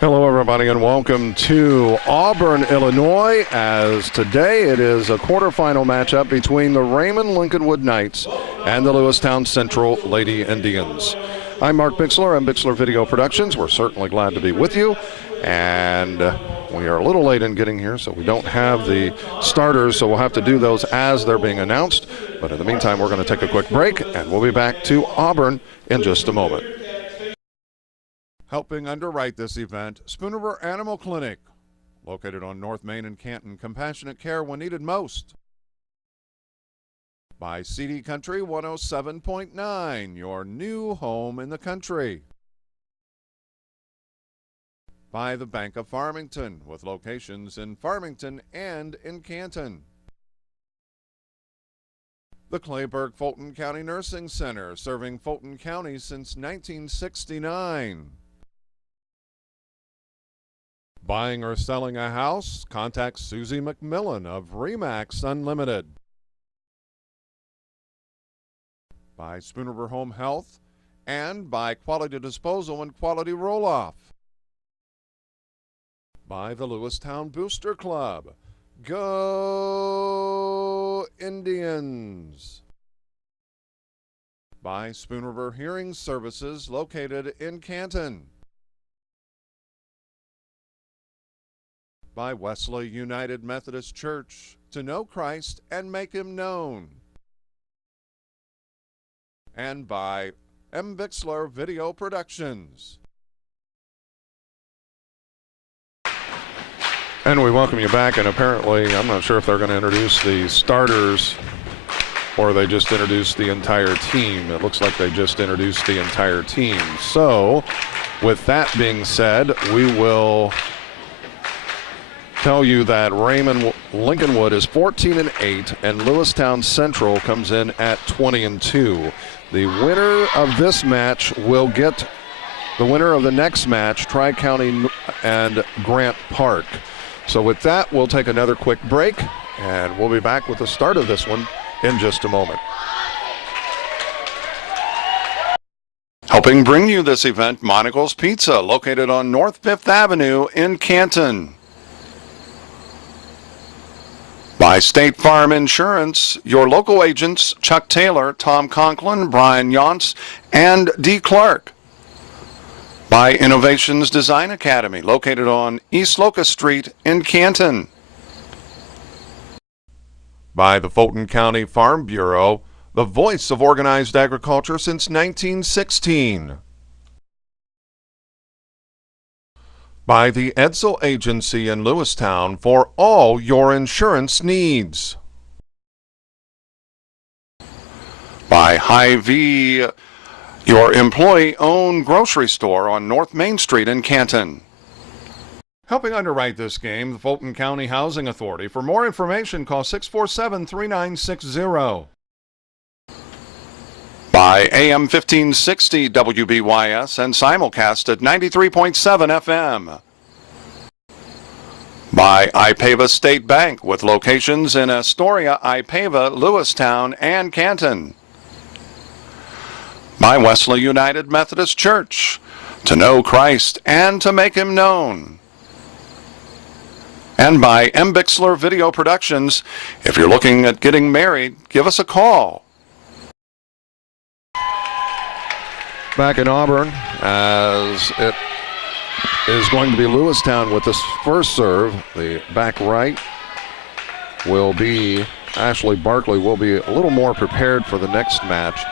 Hello, everybody, and welcome to Auburn, Illinois, as today it is a quarterfinal matchup between the Raymond Lincolnwood Knights and the Lewistown Central Lady Indians. I'm Mark Bixler. I'm Bixler Video Productions. We're certainly glad to be with you, and we are a little late in getting here, so we don't have the starters, so we'll have to do those as they're being announced. But in the meantime, we're going to take a quick break, and we'll be back to Auburn in just a moment. Helping underwrite this event, Spoon River Animal Clinic, located on North Main and Canton. Compassionate care when needed most. By CD Country 107.9, your new home in the country. By the Bank of Farmington, with locations in Farmington and in Canton. The Clayburgh Fulton County Nursing Center, serving Fulton County since 1969. Buying or selling a house? Contact Susie McMillan of RE/MAX Unlimited. By Spoon River Home Health and by Quality Disposal and Quality Roll-Off. By the Lewistown Booster Club. Go Indians! By Spoon River Hearing Services, located in Canton. By Wesley United Methodist Church, to know Christ and make Him known. And by M. Bixler Video Productions. And we welcome you back, and apparently, I'm not sure if they're going to introduce the starters or they just introduced the entire team. It looks like they just introduced the entire team. So, with that being said, we will tell you that Raymond Lincolnwood is 14-8, and Lewistown Central comes in at 20-2. The winner of this match will get the winner of the next match, Tri-County and Grant Park. So with that, we'll take another quick break, and we'll be back with the start of this one in just a moment. Helping bring you this event, Monocle's Pizza, located on North 5th Avenue in Canton. By State Farm Insurance, your local agents Chuck Taylor, Tom Conklin, Brian Yonts, and D. Clark. By Innovations Design Academy, located on East Locust Street in Canton. By the Fulton County Farm Bureau, the voice of organized agriculture since 1916. By the Edsel Agency in Lewistown for all your insurance needs. By Hy-Vee, your employee-owned grocery store on North Main Street in Canton. Helping underwrite this game, the Fulton County Housing Authority. For more information, call 647-3960. By AM 1560 WBYS and simulcast at 93.7 FM. By IPEVA State Bank, with locations in Astoria, IPEVA, Lewistown, and Canton. By Wesley United Methodist Church, to know Christ and to make Him known. And by M. Bixler Video Productions. If you're looking at getting married, give us a call. Back in Auburn, as it is going to be Lewistown with this first serve. The back right will be Ashley Barkley, will be a little more prepared for the next match.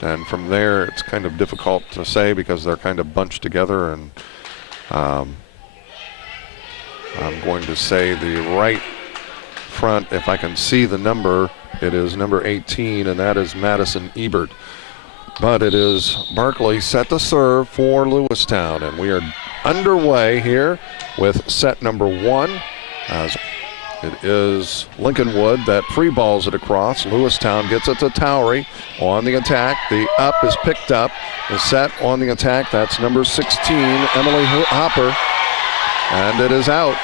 And from there, it's kind of difficult to say because they're kind of bunched together. And I'm going to say the right front, if I can see the number, it is number 18, and that is Madison Ebert. But it is Barkley set to serve for Lewistown, and we are underway here with set number 1, as it is Lincolnwood that free balls it across. Lewistown gets it to Towery on the attack. The up is picked up. The set on the attack, that's number 16, Emily Hopper, and it is out.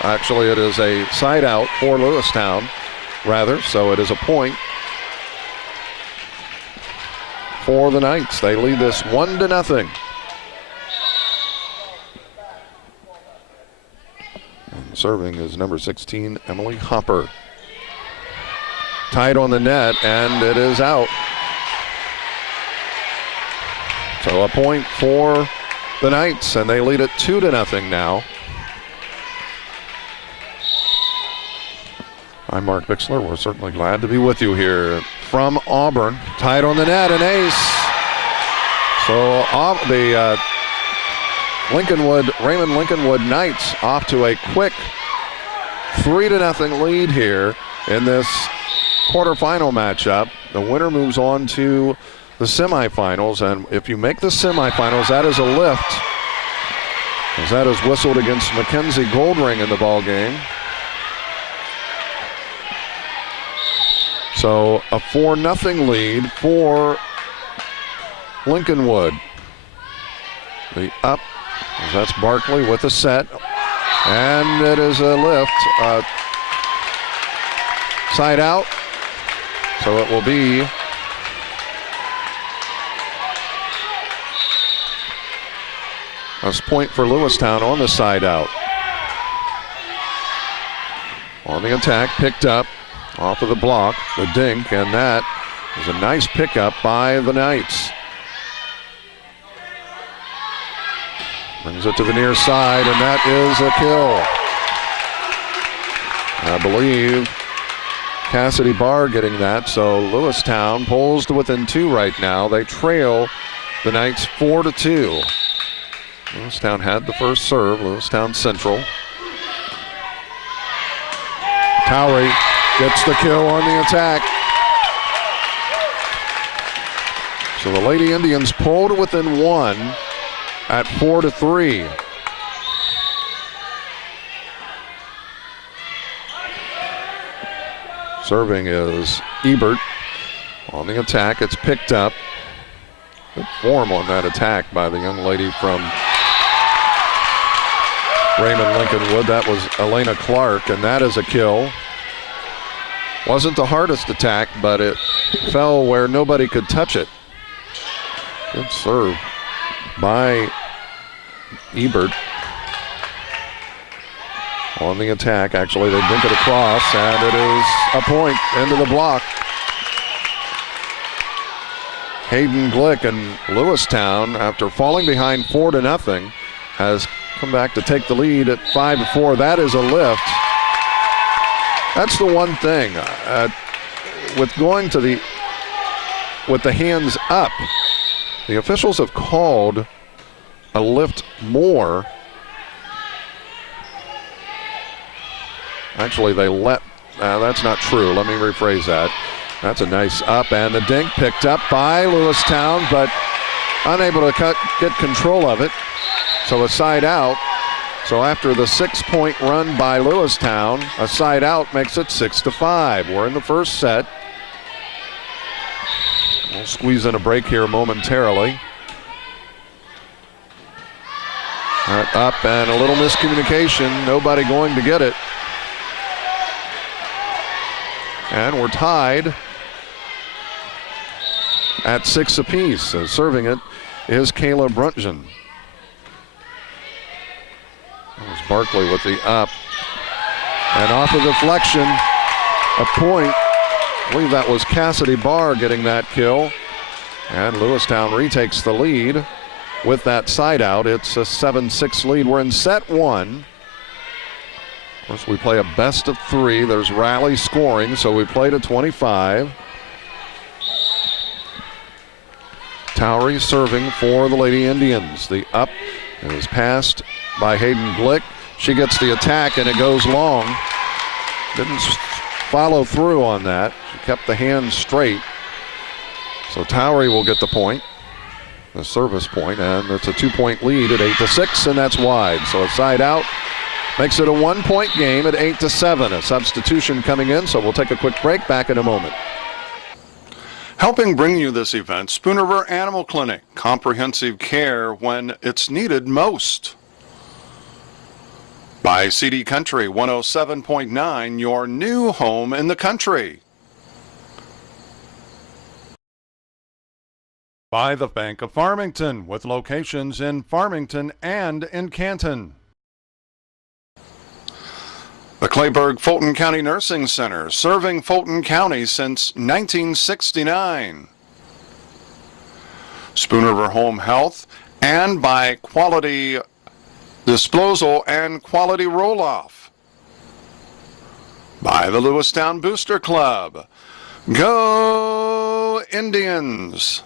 Actually, it is a side out for Lewistown, rather, so it is a point for the Knights. They lead this 1-0. And serving is number 16, Emily Hopper. Tight on the net, and it is out. So a point for the Knights, and they lead it 2-0 now. I'm Mark Bixler. We're certainly glad to be with you here from Auburn. Tight on the net, an ace. So the Raymond Lincolnwood Knights off to a quick 3-0 lead here in this quarterfinal matchup. The winner moves on to the semifinals, and if you make the semifinals, that is a lift, as that is whistled against Mackenzie Goldring in the ball game. So a 4-0 lead for Lincolnwood. The up, that's Barkley with a set, and it is a lift, side out. So it will be a point for Lewistown on the side out. On the attack, picked up off of the block, the dink, and that is a nice pickup by the Knights. Brings it to the near side, and that is a kill. I believe Cassidy Barr getting that, so Lewistown pulls to within 2 right now. They trail the Knights 4-2. Lewistown had the first serve, Lewistown Central. Towery gets the kill on the attack. So the Lady Indians pull to within 1 at 4-3. Serving is Ebert. On the attack, it's picked up. Good form on that attack by the young lady from Raymond Lincolnwood. That was Elena Clark, and that is a kill. Wasn't the hardest attack, but it fell where nobody could touch it. Good serve by Ebert. On the attack, actually, they dink it across, and it is a point into the block. Hayden Glick and Lewistown, after falling behind 4-0, has come back to take the lead at 5-4. That is a lift. That's the one thing with going to with the hands up. The officials have called a lift more. Actually, they let, that's not true. Let me rephrase that. That's a nice up, and the dink picked up by Lewistown, but unable to get control of it. So a side out. So after the 6-point run by Lewistown, a side out makes it 6-5. We're in the first set. We'll squeeze in a break here momentarily. Up and a little miscommunication. Nobody going to get it. And we're tied at 6 apiece. Serving it is Kayla Brunton. That was Barkley with the up. And off of deflection, a point. I believe that was Cassidy Barr getting that kill. And Lewistown retakes the lead with that side out. It's a 7-6 lead. We're in set 1. Of course, we play a best of 3. There's rally scoring, so we play to 25. Towery serving for the Lady Indians. The up is passed by Hayden Glick. She gets the attack, and it goes long. Didn't follow through on that. She kept the hands straight. So Towery will get the point, the service point, and it's a 2-point lead at 8-6, and that's wide. So a side out makes it a 1-point game at 8-7. A substitution coming in, so we'll take a quick break. Back in a moment. Helping bring you this event, Spoon River Animal Clinic. Comprehensive care when it's needed most. By CD Country 107.9, your new home in the country. By the Bank of Farmington, with locations in Farmington and in Canton. The Clayburgh-Fulton County Nursing Center, serving Fulton County since 1969. Spoon River Home Health, and by Quality Disposal and Quality Roll-Off. By the Lewistown Booster Club. Go Indians!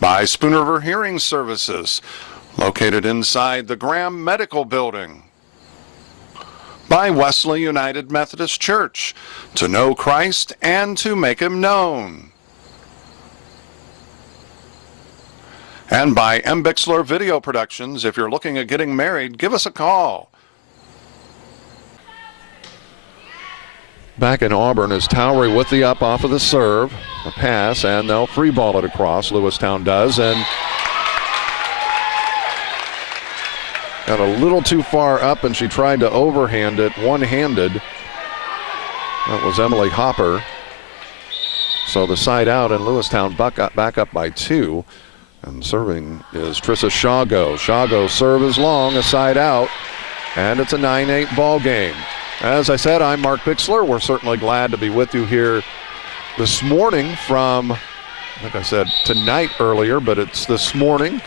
By Spoon River Hearing Services, located inside the Graham Medical Building. By Wesley United Methodist Church, to know Christ and to make Him known. And by M. Bixler Video Productions. If you're looking at getting married, give us a call. Back in Auburn is Towery with the up off of the serve. A pass, and they'll free ball it across. Lewistown does, and got a little too far up, and she tried to overhand it one-handed. That was Emily Hopper. So the side out, and Lewistown back up by 2. And serving is Trissa Shago. Shago serve is long, a side out, and it's a 9-8 ball game. As I said, I'm Mark Bixler. We're certainly glad to be with you here this morning from, like I said, tonight earlier, but it's this morning,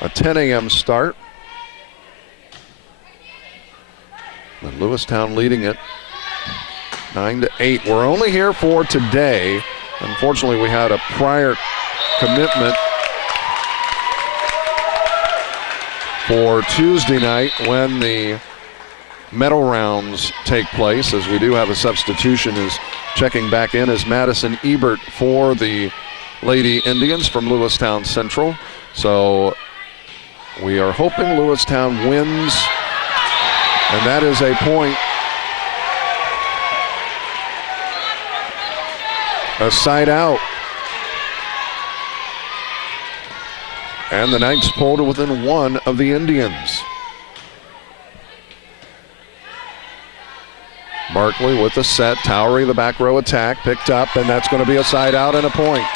a 10 a.m. start. And Lewistown leading it 9-8. We're only here for today. Unfortunately, we had a prior commitment for Tuesday night when the medal rounds take place, as we do have a substitution. Is checking back in as Madison Ebert for the Lady Indians from Lewistown Central. So we are hoping Lewistown wins, and that is a point. A side out. And the Knights pulled to within 1 of the Indians. Barkley with the set. Towery, the back row attack, picked up, and that's going to be a side out and a point.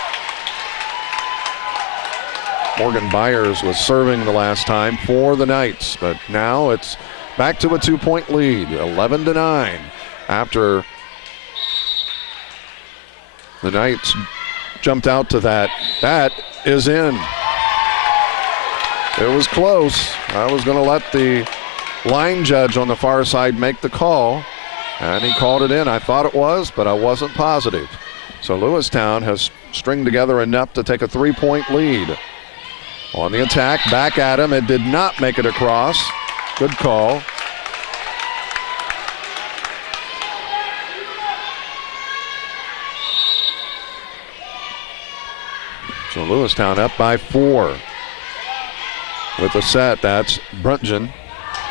Morgan Byers was serving the last time for the Knights, but now it's back to a 2-point lead, 11-9, after the Knights jumped out to that. That is in. It was close. I was going to let the line judge on the far side make the call, and he called it in. I thought it was, but I wasn't positive. So Lewistown has stringed together enough to take a 3-point lead. On the attack, back at him. It did not make it across. Good call. So Lewistown up by 4. With the set, that's Brunton.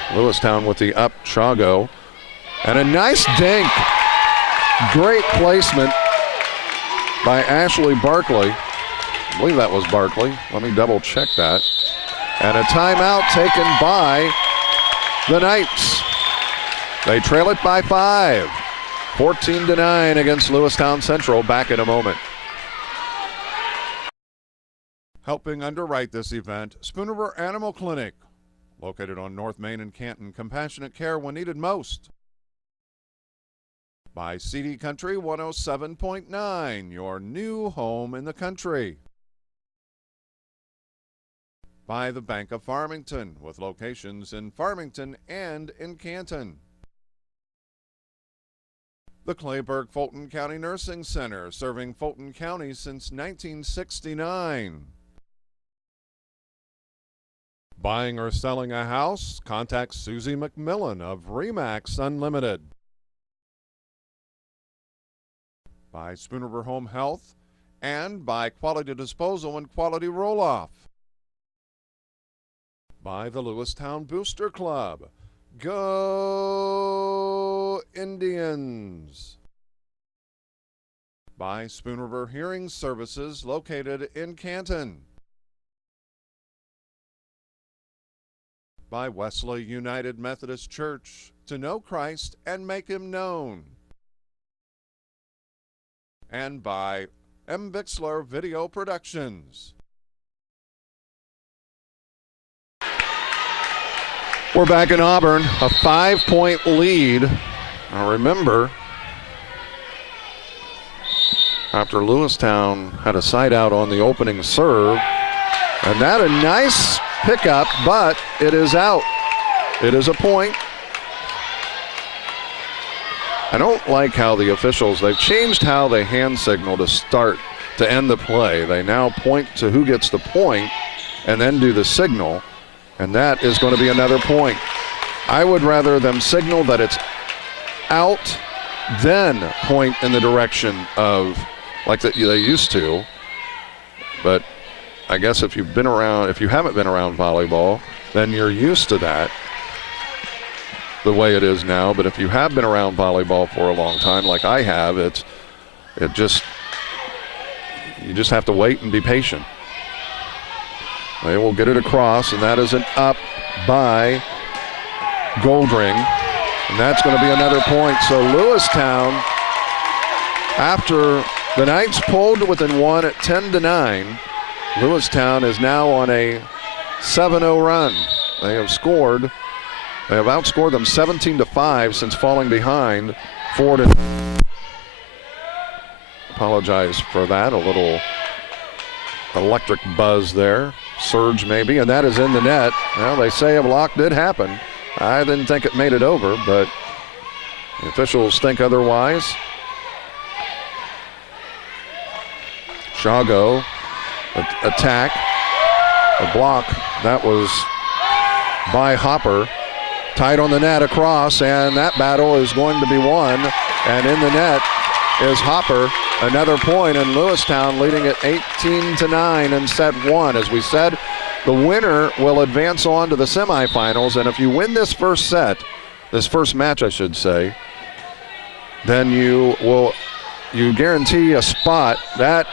Lewistown with the up, Chago. And a nice dink. Great placement by Ashley Barkley. I believe that was Barkley. Let me double check that. And a timeout taken by the Knights. They trail it by 5. 14-9 against Lewistown Central. Back in a moment. Helping underwrite this event, Spoon River Animal Clinic, located on North Main and Canton. Compassionate care when needed most. By CD Country 107.9, your new home in the country. By the Bank of Farmington, with locations in Farmington and in Canton. The Clayburgh-Fulton County Nursing Center, serving Fulton County since 1969. Buying or selling a house? Contact Susie McMillan of Remax Unlimited. By Spoon River Home Health, and by Quality Disposal and Quality Roll-Off. By the Lewistown Booster Club. Go Indians! By Spoon River Hearing Services, located in Canton. By Wesley United Methodist Church, to know Christ and make Him known. And by M. Bixler Video Productions. We're back in Auburn, a 5-point lead. Now remember, after Lewistown had a side out on the opening serve, and that a nice pickup, but it is out. It is a point. I don't like how the officials, they've changed how they hand signal to end the play. They now point to who gets the point and then do the signal, and that is going to be another point. I would rather them signal that it's out, then point in the direction of, like they used to. But I guess if you haven't been around volleyball, then you're used to that, the way it is now. But if you have been around volleyball for a long time, like I have, you just have to wait and be patient. They will get it across, and that is an up by Goldring, and that's going to be another point. So Lewistown, after the Knights pulled within one at 10-9, Lewistown is now on a 7-0 run. They have outscored them 17-5 since falling behind 4-. Apologize for that, a little electric buzz there, surge maybe, and that is in the net. Well, they say a block did happen. I didn't think it made it over, but the officials think otherwise. Shago, attack, a block. That was by Hopper. Tight on the net across, and that battle is going to be won. And in the net is Hopper. Another point, and Lewistown leading at 18-9 in set one. As we said, the winner will advance on to the semifinals, and if you win this first match, I should say, then you guarantee a spot. That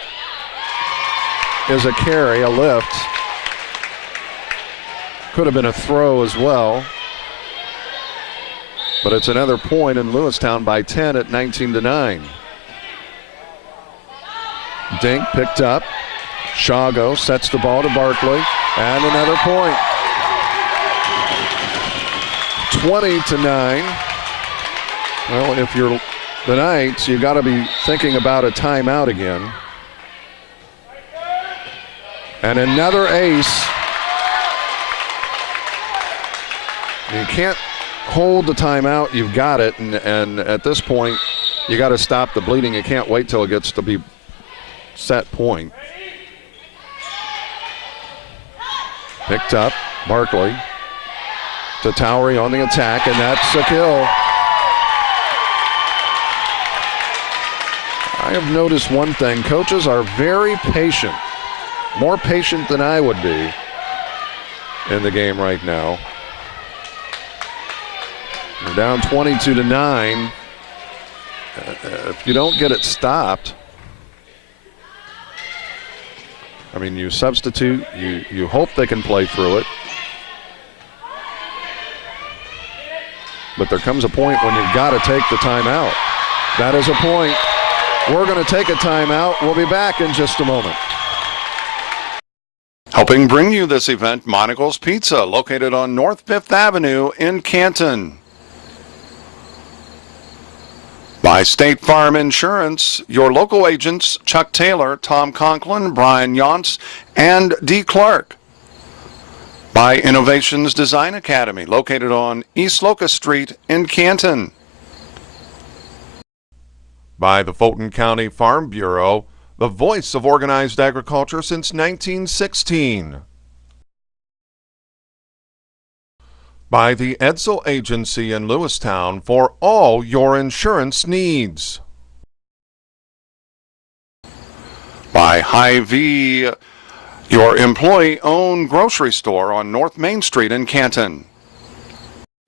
is a carry, a lift. Could have been a throw as well. But it's another point, in Lewistown by 10 at 19-9. Dink picked up. Shago sets the ball to Barkley, and another point. 20-9. Well, if you're the Knights, you got to be thinking about a timeout again. And another ace. You can't hold the timeout. You've got it, and at this point, you got to stop the bleeding. You can't wait till it gets to be set point. Picked up, Barkley to Towery on the attack, and that's a kill. I have noticed one thing. Coaches are very patient, more patient than I would be in the game right now. We're down 22-9. If you don't get it stopped, I mean, you substitute, you hope they can play through it. But there comes a point when you've got to take the timeout. That is a point. We're going to take a timeout. We'll be back in just a moment. Helping bring you this event, Monocle's Pizza, located on North 5th Avenue in Canton. By State Farm Insurance, your local agents Chuck Taylor, Tom Conklin, Brian Yonts, and D. Clark. By Innovations Design Academy, located on East Locust Street in Canton. By the Fulton County Farm Bureau, the voice of organized agriculture since 1916. By the Edsel Agency in Lewistown for all your insurance needs. By Hy-Vee, your employee-owned grocery store on North Main Street in Canton.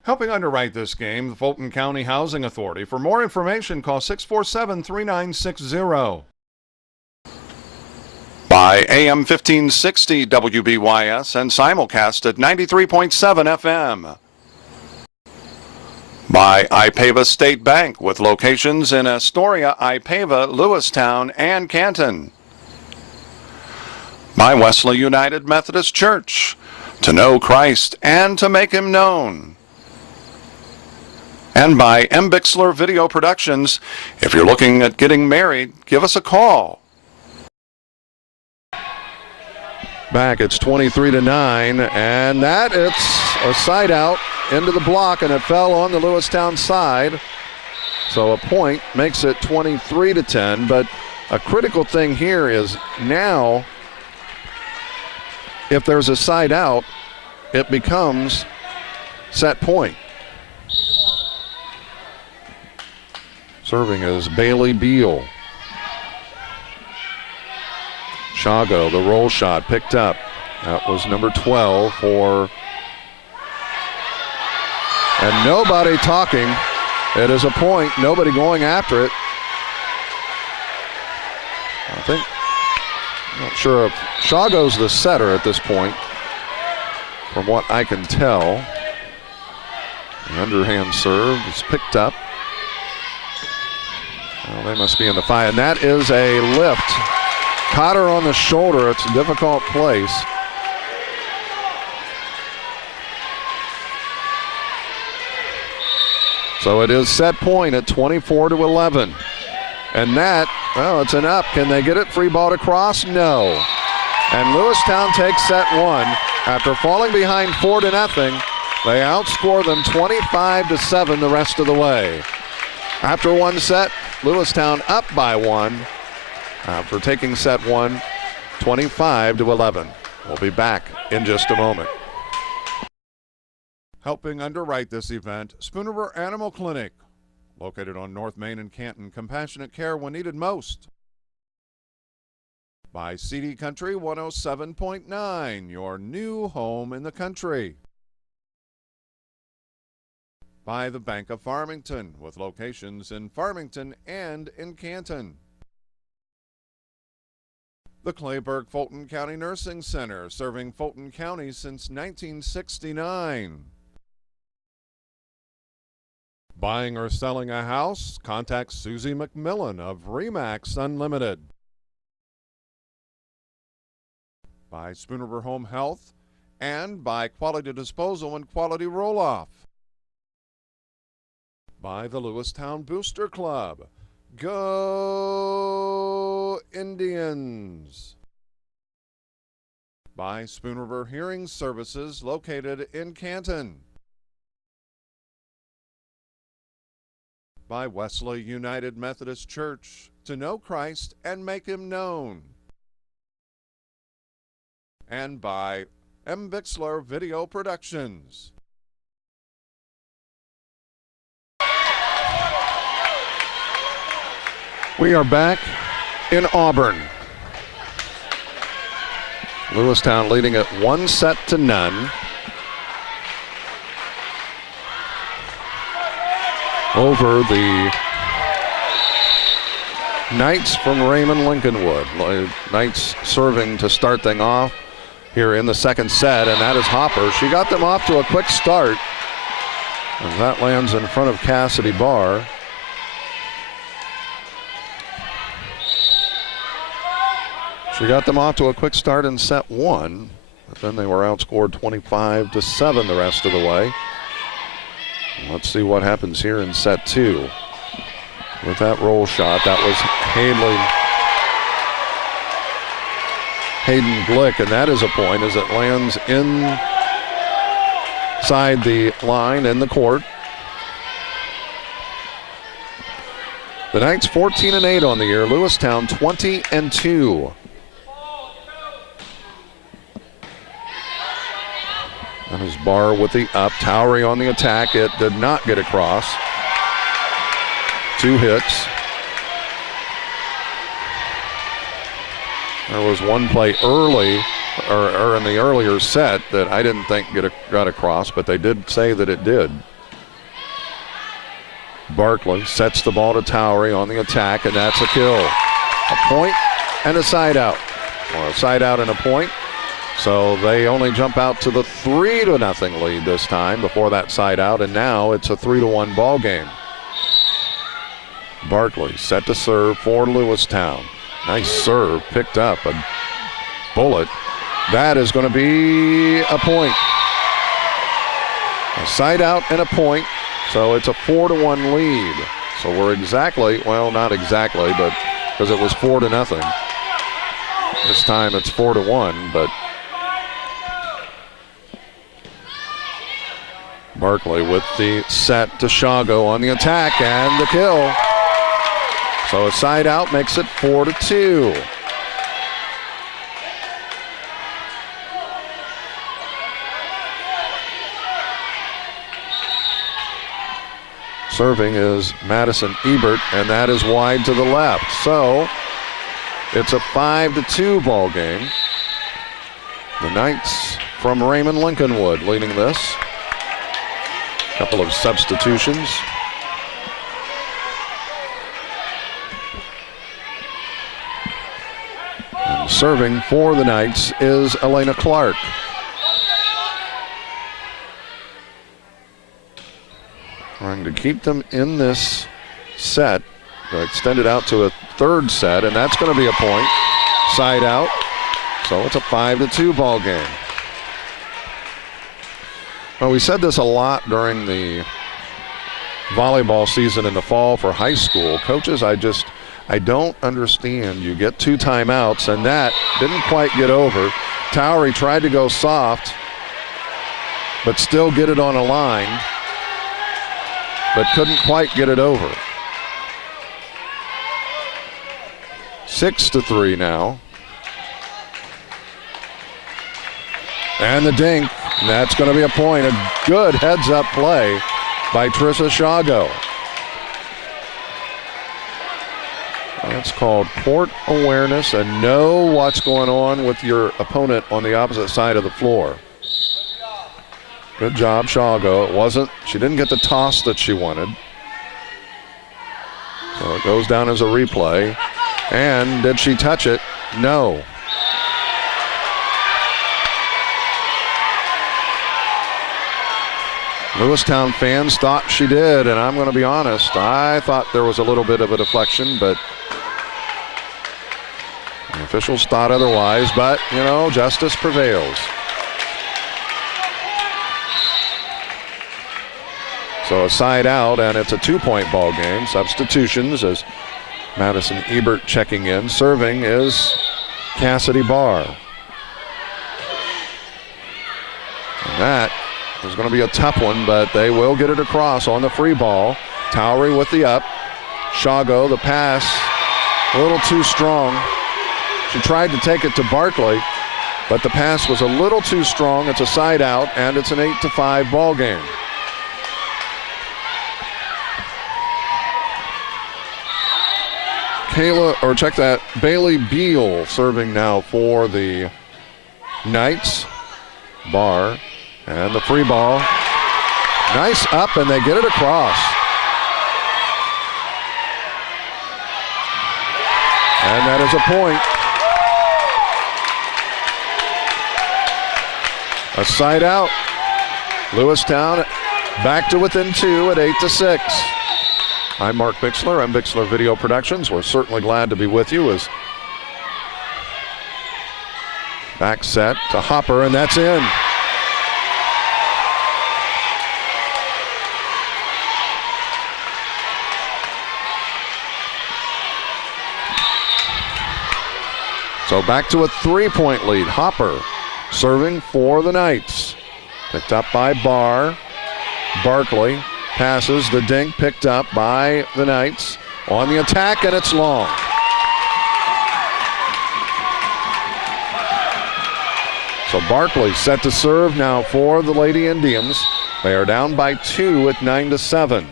Helping underwrite this game, the Fulton County Housing Authority. For more information, call 647-3960. By AM 1560 WBYS and simulcast at 93.7 FM. By Ipava State Bank with locations in Astoria, Ipava, Lewistown, and Canton. by Wesley United Methodist Church, to know Christ and to make him known. And by M. Bixler Video Productions. If you're looking at getting married, give us a call. Back, it's 23-9, and that it's a side out into the block, and it fell on the Lewistown side. So a point makes it 23-10, but a critical thing here is now, if there's a side out, it becomes set point. Serving is Bailey Beal. Shago, the roll shot picked up. That was number 12 for, and nobody talking. It is a point, nobody going after it. I think, not sure if Shago's the setter at this point, from what I can tell. The underhand serve is picked up. Well, they must be in the fight, and that is a lift. Caught her on the shoulder. It's a difficult place. So it is set point at 24-11. And that, well, it's an up. Can they get it? Free ball to cross? No. And Lewistown takes set one. After falling behind 4-0, they outscore them 25-7 the rest of the way. After one set, Lewistown up by one. After taking set one, 25-11. We'll be back in just a moment. Helping underwrite this event, Spoon River Animal Clinic, located on North Main in Canton. Compassionate care when needed most. By CD Country 107.9, your new home in the country. By the Bank of Farmington, with locations in Farmington and in Canton. The Clayburgh-Fulton County Nursing Center, serving Fulton County since 1969. Buying or selling a house? Contact Susie McMillan of Remax Unlimited. By Spoon River Home Health, and by Quality Disposal and Quality Roll-Off. By the Lewistown Booster Club. Go Indians! By Spoon River Hearing Services, located in Canton. By Wesley United Methodist Church, to know Christ and make him known. And by M. Bixler Video Productions. We are back in Auburn. Lewistown leading it 1-0 over the Knights from Raymond Lincolnwood. Knights serving to start things off here in the second set, and that is Hopper. She got them off to a quick start, and that lands in front of Cassidy Barr. She got them off to a quick start in set one, but then they were outscored 25-7 the rest of the way. Let's see what happens here in set two. With that roll shot, that was Hayden Glick, and that is a point as it lands inside the line in the court. The Knights 14-8 on the year. Lewistown 20-2. That is Barr with the up. Towery on the attack. It did not get across. 2 hits. There was one play early, or in the earlier set, that I didn't think got across, but they did say that it did. Barkley sets the ball to Towery on the attack, and that's a kill. A point and a side out. Or a side out and a point. So they only jump out to the 3-0 lead this time before that side out, and now it's a 3-1 ball game. Barkley set to serve for Lewistown. Nice serve picked up. A bullet. That is going to be a point. A side out and a point. So it's a 4-1 lead. So we're exactly, well, not exactly, but because it was 4-0. This time it's 4-1, but Barkley with the set to Shago on the attack and the kill. So a side out makes it 4-2. Serving is Madison Ebert, and that is wide to the left. So it's a 5-2 ball game. The Knights from Raymond Lincolnwood leading this. Couple of substitutions. And serving for the Knights is Elena Clark. Trying to keep them in this set. They'll extend it out to a third set, and that's going to be a point. Side out. So it's a 5-2 ball game. Well, we said this a lot during the volleyball season in the fall for high school. Coaches, I don't understand. You get 2 timeouts, and that didn't quite get over. Towery tried to go soft, but still get it on a line, but couldn't quite get it over. 6-3 now. And the dink, and that's going to be a point. A good heads-up play by Trissa Shago. That's called court awareness and know what's going on with your opponent on the opposite side of the floor. Good job, Shago. She didn't get the toss that she wanted. So it goes down as a replay. And did she touch it? No. Lewistown fans thought she did, and I'm going to be honest, I thought there was a little bit of a deflection, but the officials thought otherwise, but, you know, justice prevails. So a side out, and it's a 2-point ball game. Substitutions as Madison Ebert checking in. Serving is Cassidy Barr. And that is going to be a tough one, but they will get it across on the free ball. Towery with the up. Shago, the pass, a little too strong. She tried to take it to Barkley, but the pass was a little too strong. It's a side out, and it's an 8-5 ball game. Bailey Beal serving now for the Knights. Barr and the free ball. Nice up, and they get it across. And that is a point. A side out. Lewistown back to within 2 at 8-6. I'm Mark Bixler. I'm Bixler Video Productions. We're certainly glad to be with you as back set to Hopper, and that's in. So back to a 3-point lead. Hopper serving for the Knights. Picked up by Barr. Barkley passes the dink, picked up by the Knights. On the attack, and it's long. So Barkley set to serve now for the Lady Indians. They are down by 2 at 9-7.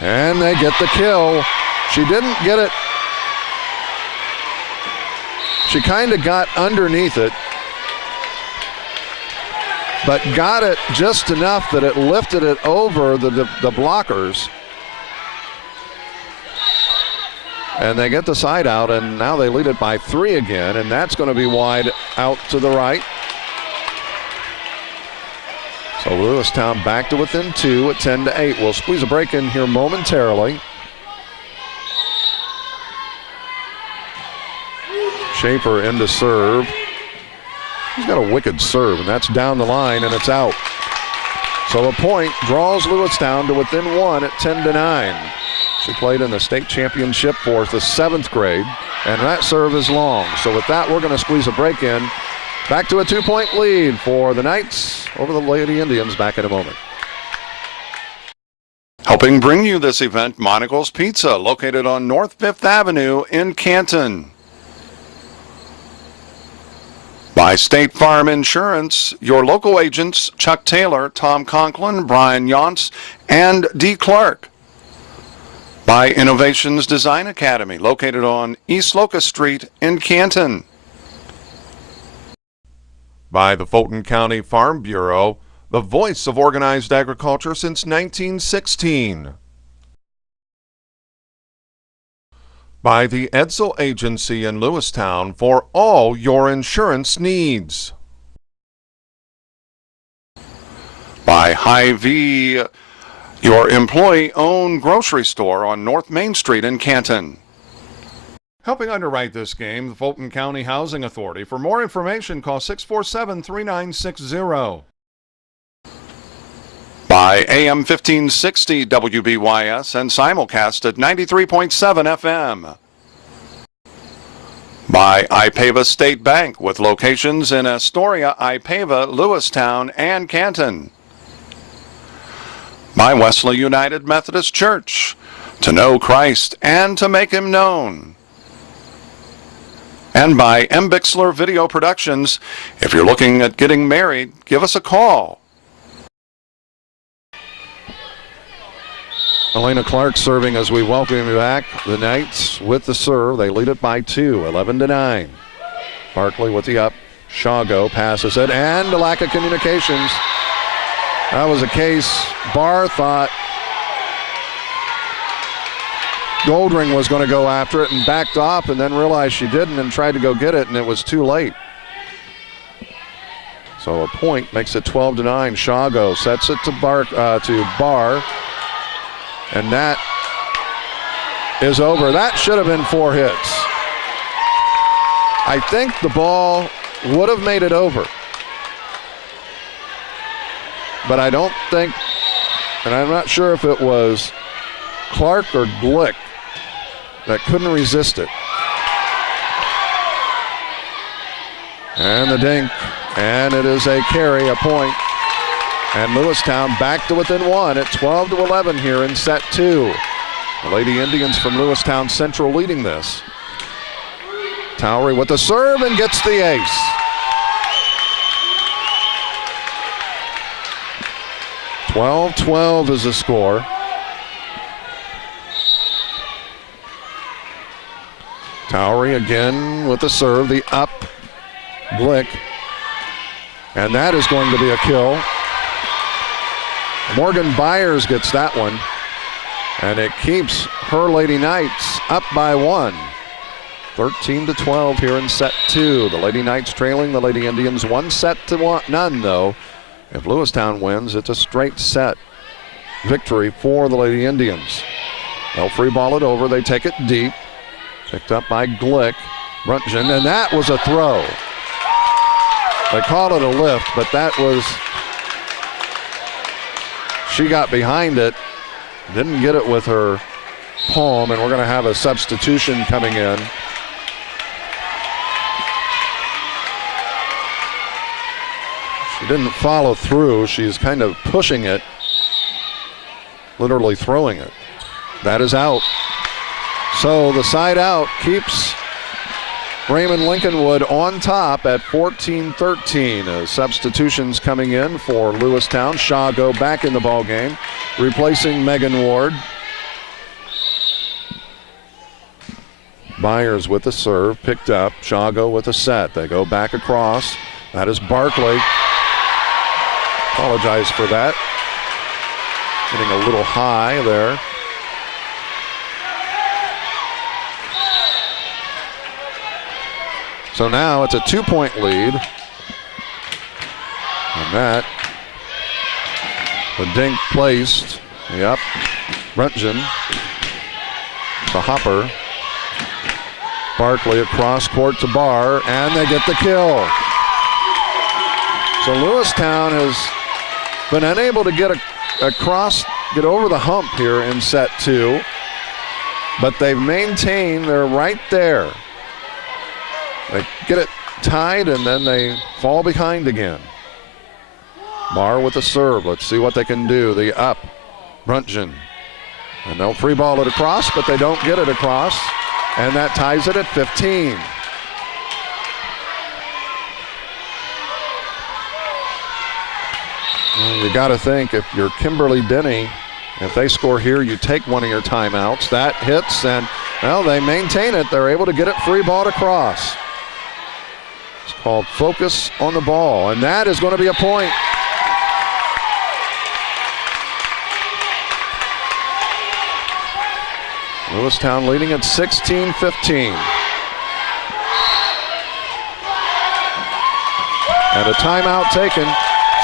And they get the kill. She didn't get it. She kind of got underneath it, but got it just enough that it lifted it over the blockers. And they get the side out, and now they lead it by 3 again, and that's going to be wide out to the right. So Lewistown back to within 2 at 10-8. We'll squeeze a break in here momentarily. Schaefer into serve. He's got a wicked serve, and that's down the line, and it's out. So a point draws Lewistown to within one at 10-9. She played in the state championship for the 7th grade, and that serve is long. So with that, we're going to squeeze a break in. Back to a 2-point lead for the Knights over the Lady Indians back in a moment. Helping bring you this event, Monocle's Pizza, located on North 5th Avenue in Canton. By State Farm Insurance, your local agents Chuck Taylor, Tom Conklin, Brian Yonts, and D. Clark. By Innovations Design Academy, located on East Locust Street in Canton. By the Fulton County Farm Bureau, the voice of organized agriculture since 1916. By the Edsel Agency in Lewistown for all your insurance needs. By Hy-Vee, your employee-owned grocery store on North Main Street in Canton. Helping underwrite this game, the Fulton County Housing Authority. For more information, call 647-3960. By AM 1560 WBYS and simulcast at 93.7 FM. By IPAVA State Bank with locations in Astoria, IPAVA, Lewistown, and Canton. By Wesley United Methodist Church, to know Christ and to make him known. And by Bixler Video Productions. If you're looking at getting married, give us a call. Elena Clark serving as we welcome you back. The Knights with the serve. They lead it by 2, 11-9. Barkley with the up. Shago passes it, and a lack of communications. That was a case. Barr thought Goldring was going to go after it and backed off, and then realized she didn't and tried to go get it, and it was too late. So a point makes it 12-9. Shago sets it to Barr. And that is over. That should have been 4 hits. I think the ball would have made it over. But I don't think, and I'm not sure if it was Clark or Glick that couldn't resist it. And the dink, and it is a carry, a point. And Lewistown back to within 1 at 12-11 here in set 2. The Lady Indians from Lewistown Central leading this. Towery with the serve and gets the ace. (12-12) is the score. Towery again with the serve, the up, Glick. And that is going to be a kill. Morgan Byers gets that one, and it keeps her Lady Knights up by 1. 13-12 here in set 2. The Lady Knights trailing the Lady Indians 1-0 though. If Lewistown wins, it's a straight set victory for the Lady Indians. They'll free ball it over. They take it deep. Picked up by Glick. Brunton, and that was a throw. They call it a lift, but that was... She got behind it, didn't get it with her palm, and we're going to have a substitution coming in. She didn't follow through. She's kind of pushing it, literally throwing it. That is out. So the side out keeps Raymond Lincolnwood on top at 14-13. Substitutions coming in for Lewistown. Shago back in the ball game, replacing Megan Ward. Byers with the serve, picked up. Shago with a set. They go back across. That is Barkley. Apologize for that. Getting a little high there. So now it's a 2-point lead. And that, the dink placed. Yep. Brunton, the hopper. Barkley across court to Barr, and they get the kill. So Lewistown has been unable to get get over the hump here in set 2, but they've maintained, they're right there. They get it tied and then they fall behind again. Barr with the serve. Let's see what they can do. The up, Brunton. And they'll free ball it across, but they don't get it across. And that ties it at 15. Well, you got to think, if you're Kimberly Denny, if they score here, you take one of your timeouts. That hits, and, well, they maintain it. They're able to get it free ball across. It's called focus on the ball, and that is going to be a point. Lewistown leading at 16-15. And a timeout taken,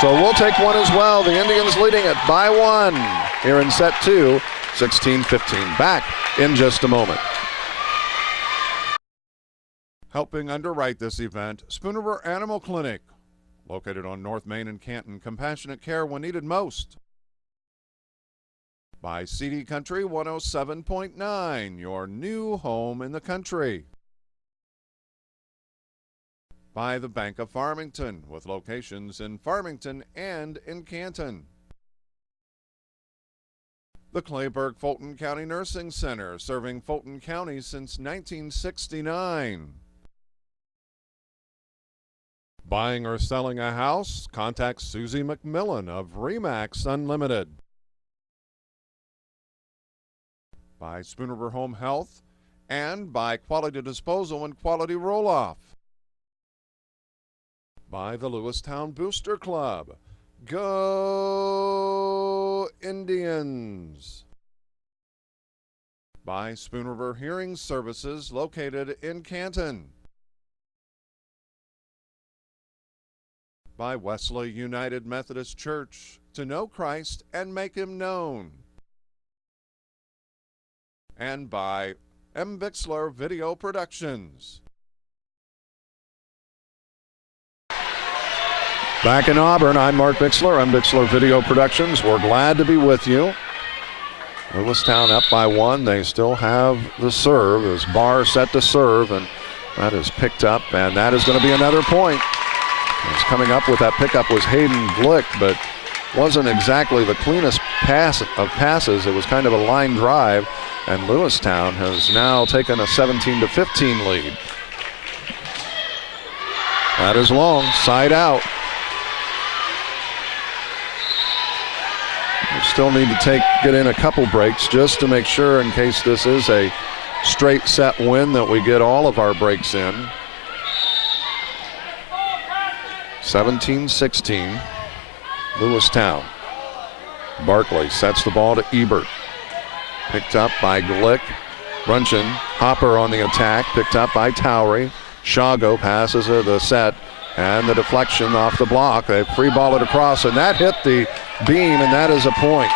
so we'll take one as well. The Indians leading it by 1 here in set 2, 16-15. Back in just a moment. Helping underwrite this event, Spoon River Animal Clinic, located on North Main and Canton. Compassionate care when needed most. By CD Country 107.9, your new home in the country. By the Bank of Farmington, with locations in Farmington and in Canton. The Clayburgh-Fulton County Nursing Center, serving Fulton County since 1969. Buying or selling a house? Contact Susie McMillan of Remax Unlimited. By Spoon River Home Health, and by Quality Disposal and Quality Roll-Off. By the Lewistown Booster Club. Go Indians! By Spoon River Hearing Services, located in Canton. By Wesley United Methodist Church, to know Christ and make Him known. And by M. Bixler Video Productions. Back in Auburn, I'm Mark Bixler, M. Bixler Video Productions. We're glad to be with you. Lewistown up by 1. They still have the serve as Barr set to serve, and that is picked up, and that is going to be another point. As coming up with that pickup was Hayden Glick, but wasn't exactly the cleanest pass of passes. It was kind of a line drive. And Lewistown has now taken a 17-15 lead. That is long, side out. We still need to get in a couple breaks just to make sure, in case this is a straight set win, that we get all of our breaks in. 17-16, Lewistown. Barkley sets the ball to Ebert. Picked up by Glick. Brunchen, Hopper on the attack, picked up by Towery. Shago passes the set, and the deflection off the block. They free ball it across, and that hit the beam, and that is a point.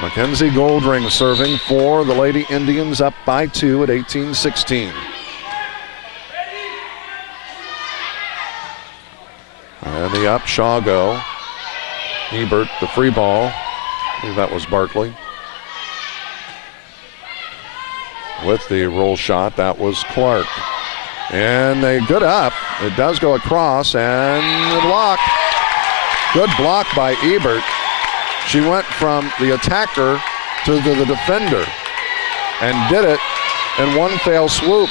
Mackenzie Goldring serving for the Lady Indians, up by 2 at 18-16. And the up, Shago. Ebert, the free ball. I believe that was Barkley. With the roll shot, that was Clark. And a good up. It does go across, and the block. Good block by Ebert. She went from the attacker to the defender and did it in one fell swoop.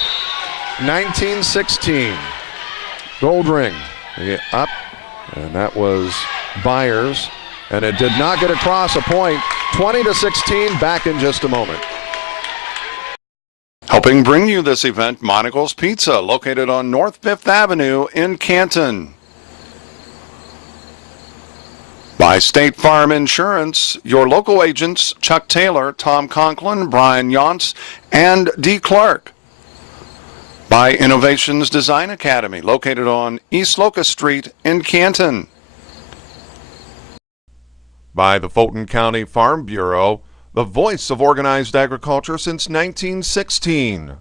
19-16. Goldring. Up, and that was Byers, and it did not get across a point. 20-16, back in just a moment. Helping bring you this event, Monocle's Pizza, located on North 5th Avenue in Canton. By State Farm Insurance, your local agents Chuck Taylor, Tom Conklin, Brian Yonts, and D. Clark. By Innovations Design Academy, located on East Locust Street in Canton. By the Fulton County Farm Bureau, the voice of organized agriculture since 1916.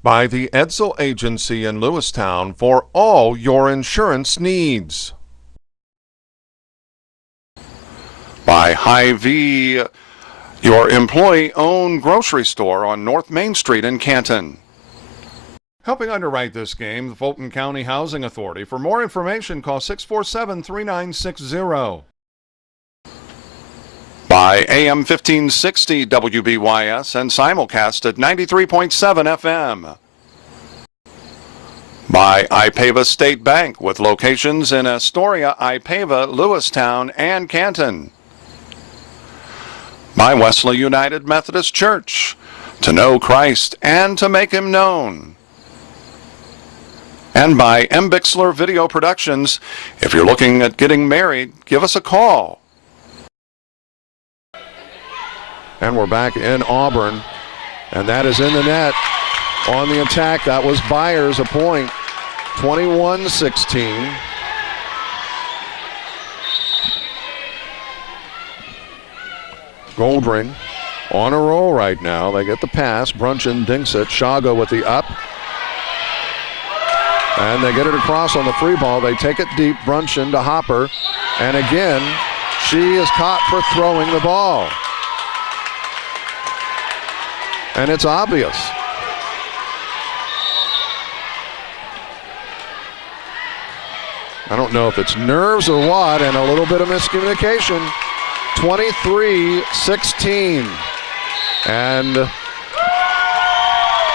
By the Edsel Agency in Lewistown for all your insurance needs. By Hy-Vee, your employee-owned grocery store on North Main Street in Canton. Helping underwrite this game, the Fulton County Housing Authority. For more information, call 647-3960. By AM 1560 WBYS and simulcast at 93.7 FM. By IPAVA State Bank with locations in Astoria, IPAVA, Lewistown, and Canton. By Wesley United Methodist Church, to know Christ and to make Him known. And by Bixler Video Productions. If you're looking at getting married, give us a call. And we're back in Auburn, and that is in the net. On the attack, that was Byers, a point, 21-16. Goldring on a roll right now. They get the pass. Brunchen dinks it. Shago with the up. And they get it across on the free ball. They take it deep. Brunchen to Hopper. And again, she is caught for throwing the ball. And it's obvious. I don't know if it's nerves or what, and a little bit of miscommunication. 23-16. And the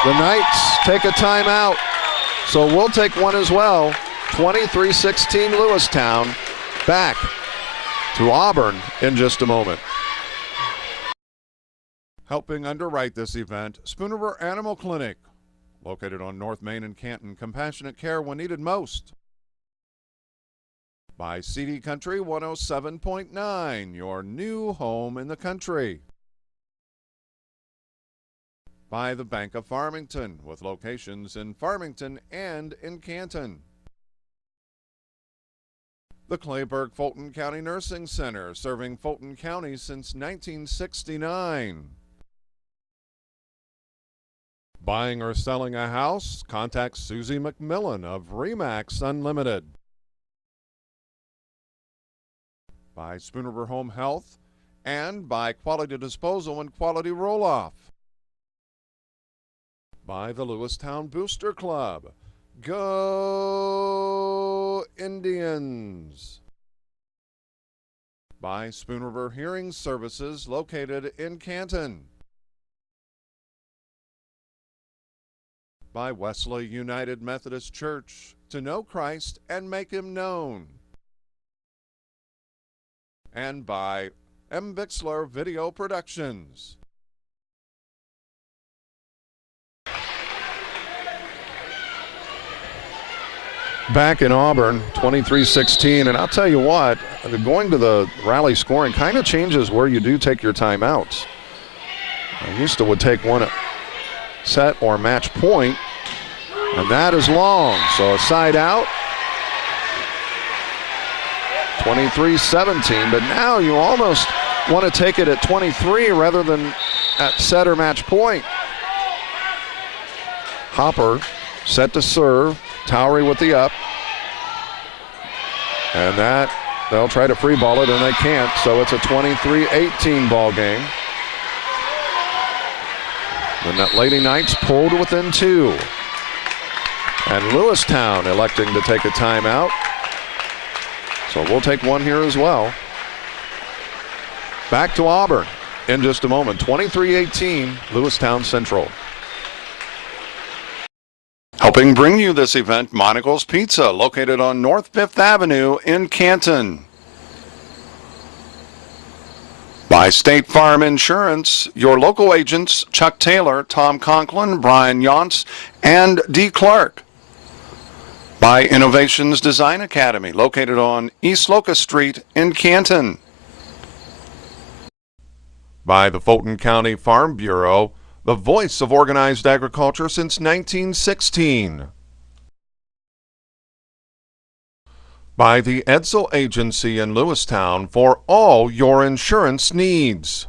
Knights take a timeout. So we'll take one as well. 23-16 Lewistown. Back to Auburn in just a moment. Helping underwrite this event, Spoon River Animal Clinic. Located on North Main and Canton. Compassionate care when needed most. By CD Country 107.9, your new home in the country. By the Bank of Farmington, with locations in Farmington and in Canton. The Clayburgh Fulton County Nursing Center, serving Fulton County since 1969. Buying or selling a house? Contact Susie McMillan of Remax Unlimited. By Spoon River Home Health, and by Quality Disposal and Quality Roll-Off. By the Lewistown Booster Club. Go Indians! By Spoon River Hearing Services, located in Canton. By Wesley United Methodist Church, to know Christ and make Him known. And by Bixler Video Productions. Back in Auburn, 23-16, and I'll tell you what, going to the rally scoring kind of changes where you do take your timeouts. I used to would take one at set or match point, and that is long, so a side out. 23-17, but now you almost want to take it at 23 rather than at set or match point. Hopper set to serve. Towery with the up. And that, they'll try to free ball it, and they can't, so it's a 23-18 ball game. The Lady Knights pulled within 2. And Lewistown electing to take a timeout. So we'll take one here as well. Back to Auburn in just a moment. 23-18, Lewistown Central. Helping bring you this event, Monocle's Pizza, located on North 5th Avenue in Canton. By State Farm Insurance, your local agents Chuck Taylor, Tom Conklin, Brian Yonts, and D. Clark. By Innovations Design Academy, located on East Locust Street in Canton. By the Fulton County Farm Bureau, the voice of organized agriculture since 1916. By the Edsel Agency in Lewistown for all your insurance needs.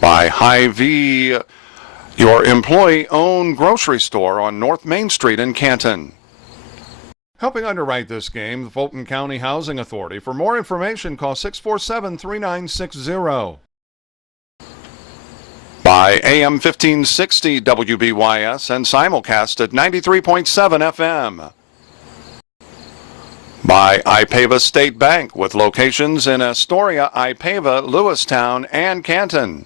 By Hy-Vee, your employee-owned grocery store on North Main Street in Canton. Helping underwrite this game, the Fulton County Housing Authority. For more information, call 647-3960. By AM 1560 WBYS and simulcast at 93.7 FM. By IPAVA State Bank with locations in Astoria, IPAVA, Lewistown, and Canton.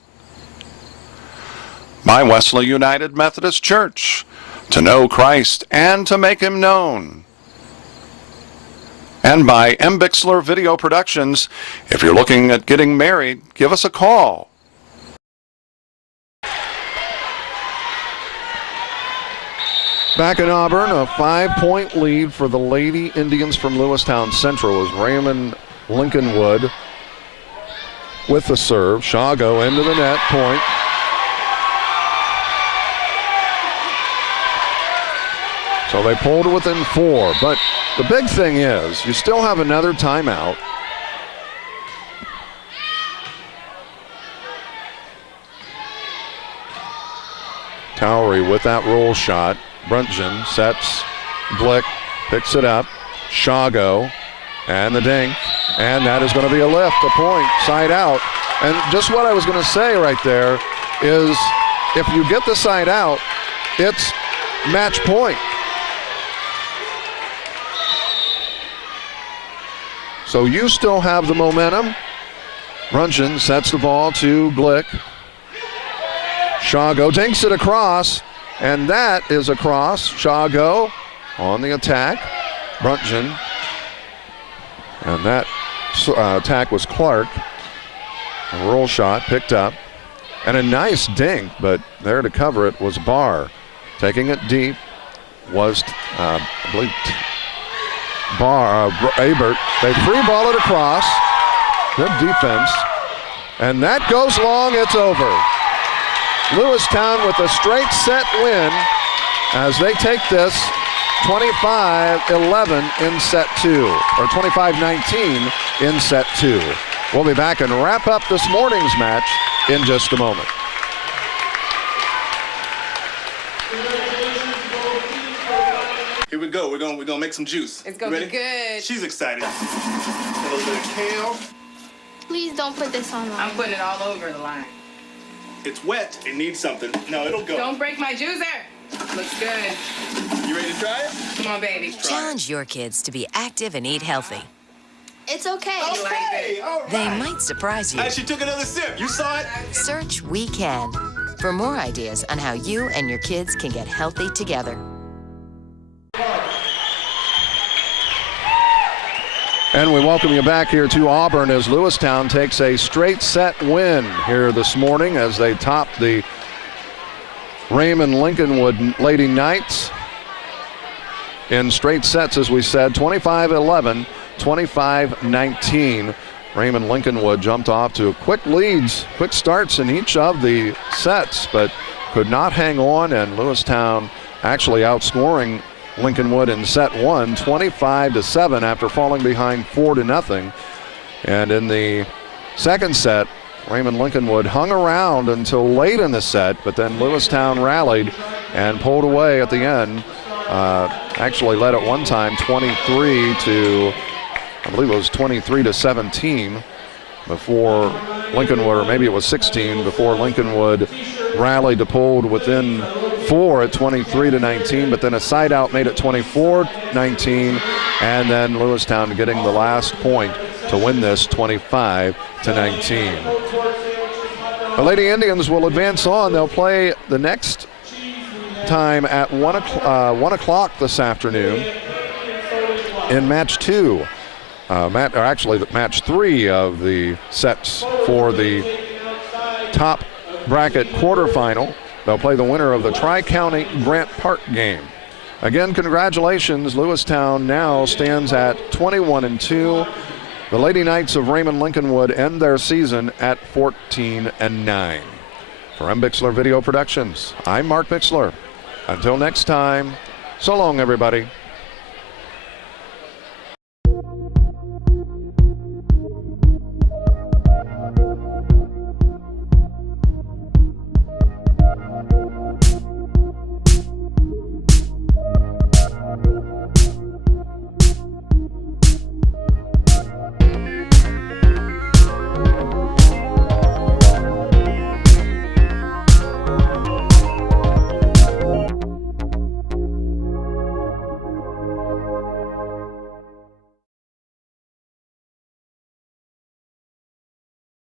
By Wesley United Methodist Church, to know Christ and to make Him known. And by M. Bixler Video Productions. If you're looking at getting married, give us a call. Back in Auburn, a 5-point lead for the Lady Indians from Lewistown Central as Raymond Lincolnwood with the serve. Shago into the net, point. So they pulled within 4, but the big thing is you still have another timeout. Towery with that roll shot. Brunton sets, Glick picks it up, Shago, and the dink, and that is going to be a lift, a point, side out. And just what I was going to say right there is if you get the side out, it's match point. So you still have the momentum. Brunton sets the ball to Glick. Shago dinks it across, and that is across. Shago on the attack. Brunton. And that attack was Clark. A roll shot picked up. And a nice dink, but there to cover it was Barr. Taking it deep was, I believe, Abert. They free ball it across. Good defense. And that goes long, it's over. Lewistown with a straight set win as they take this 25-11 in set 2, or 25-19 in set 2. We'll be back and wrap up this morning's match in just a moment. Here we go. We're gonna make some juice. It's gonna be good. She's excited. A little bit of kale. Please don't put this on. I'm putting it all over the line. It's wet. It needs something. No, it'll go. Don't break my juicer. Looks good. You ready to try it? Come on, baby. Challenge your kids to be active and eat healthy. It's okay. Okay, all right. They might surprise you. Hey, she took another sip. You saw it? Search We Can for more ideas on how you and your kids can get healthy together. And we welcome you back here to Auburn as Lewistown takes a straight set win here this morning as they top the Raymond Lincolnwood Lady Knights in straight sets, as we said, 25-11, 25-19. Raymond Lincolnwood jumped off to quick starts in each of the sets, but could not hang on, and Lewistown actually outscoring Lincolnwood in set 1, 25-7 after falling behind 4-0. And in the second set, Raymond Lincolnwood hung around until late in the set, but then Lewistown rallied and pulled away at the end. Actually led at one time 23-17 before Lincolnwood, or maybe it was 16, before Lincolnwood rallied to pulled within 4 at 23-19, but then a side out made it 24-19, and then Lewistown getting the last point to win this 25-19. The Lady Indians will advance on. They'll play the next time at 1 o'clock this afternoon in match 2. Match 3 of the sets for the top bracket quarterfinal. They'll play the winner of the Tri-County Grant Park game. Again, congratulations. Lewistown now stands at 21-2. The Lady Knights of Raymond Lincolnwood end their season at 14-9. For M. Bixler Video Productions, I'm Mark Bixler. Until next time, so long, everybody.